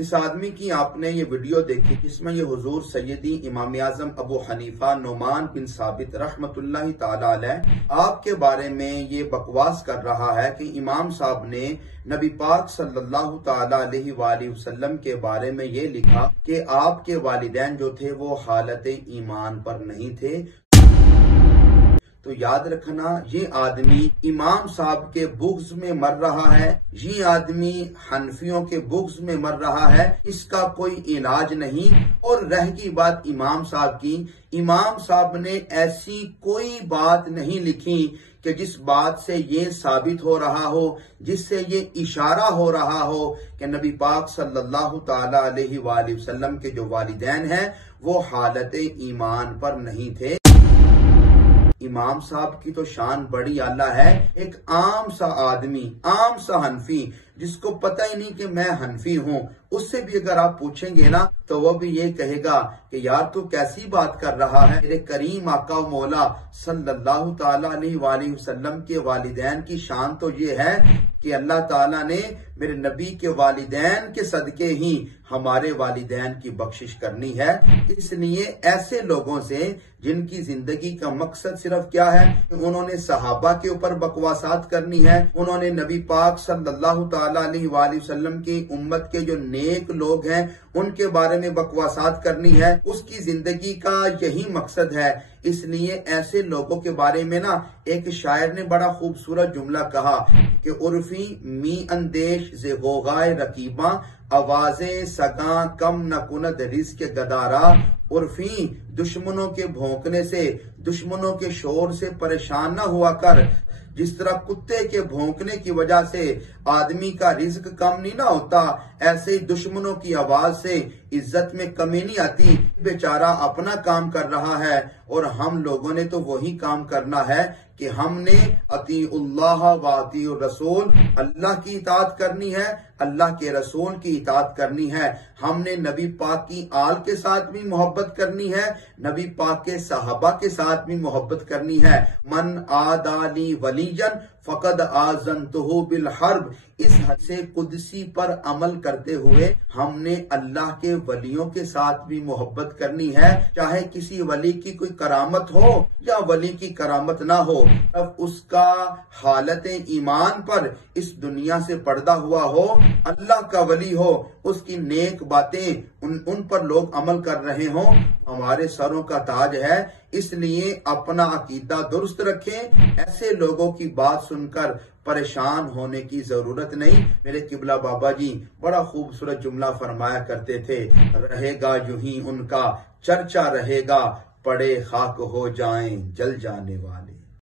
इस आदमी की आपने ये वीडियो देखी जिसमें ये हुजूर सैयदी इमाम आजम अबू हनीफा नुमान बिन साबित रहमतुल्लाहि ताला अलैह आपके बारे में ये बकवास कर रहा है कि इमाम साहब ने नबी पाक सल्लल्लाहु ताला अलैहि वसल्लम के बारे में ये लिखा कि आपके वालिदैन जो थे वो हालत ईमान पर नहीं थे। तो याद रखना, ये आदमी इमाम साहब के बुग़्ज़ में मर रहा है, ये आदमी हनफियों के बुग़्ज़ में मर रहा है, इसका कोई इलाज नहीं। और रह की बात इमाम साहब की, इमाम साहब ने ऐसी कोई बात नहीं लिखी कि जिस बात से ये साबित हो रहा हो, जिससे ये इशारा हो रहा हो कि नबी पाक सल्लल्लाहु ताला अलैहि वसल्लम के जो वालिदैन हैं वो हालत ईमान पर नहीं थे। इमाम साहब की तो शान बड़ी आला है। एक आम सा आदमी, आम सा हनफी, जिसको पता ही नहीं कि मैं हनफी हूं, उससे भी अगर आप पूछेंगे ना तो वो भी ये कहेगा कि यार तू कैसी बात कर रहा है। मेरे करीम आका मौला सल्लल्लाहु ताला अलैहि वसल्लम के वालिदैन की शान तो ये है कि अल्लाह ताला ने मेरे नबी के वालिदैन के सदके ही हमारे वालिदैन की बख्शिश करनी है। इसलिए ऐसे लोगों से जिनकी जिंदगी का मकसद सिर्फ क्या है, उन्होंने सहाबा के ऊपर बकवासात करनी है, उन्होंने नबी पाक सल्लल्लाहु ताला अलैहि वसल्लम की उम्मत के जो नेक लोग हैं उनके बारे में बकवासात करनी है, उसकी जिंदगी का यही मकसद है। इसलिए ऐसे लोगों के बारे में ना एक शायर ने बड़ा खूबसूरत जुमला कहा कि उर्फी मी अंदेश जे गोगाए रकीबा आवाजें सगा कम न कुनद रिज़्क़ गदारा। उर्फी दुश्मनों के भौंकने से, दुश्मनों के शोर से परेशान न हुआ कर। जिस तरह कुत्ते के भौंकने की वजह से आदमी का रिज्क कम नहीं ना होता, ऐसे ही दुश्मनों की आवाज से इज्जत में कमी नहीं आती। बेचारा अपना काम कर रहा है और हम लोगों ने तो वही काम करना है कि हमने अतीउल्लाह व अतीउर रसूल, अल्लाह की इताअत करनी है, अल्लाह के रसूल की इताअत करनी है। हमने नबी पाक की आल के साथ भी मोहब्बत करनी है, नबी पाक के सहाबा के साथ भी मोहब्बत करनी है। मन आदाली वलीजन फकद आज़नतुहु बिल हर्ब। इस हद से कुदसी पर अमल करते हुए हमने अल्लाह के वलियों के साथ भी मोहब्बत करनी है। चाहे किसी वली की कोई करामत हो या वली की करामत ना हो, अब उसका हालत ईमान पर इस दुनिया से पर्दा हुआ हो, अल्लाह का वली हो, उसकी नेक बातें उन पर लोग अमल कर रहे हों, हमारे सरों का ताज है। इसलिए अपना अकीदा दुरुस्त रखें। ऐसे लोगों की बात सुनकर परेशान होने की जरूरत नहीं। मेरे किबला बाबा जी बड़ा खूबसूरत जुमला फरमाया करते थे, रहेगा यूं ही उनका चर्चा रहेगा, पड़े खाक हो जाएं जल जाने वाले।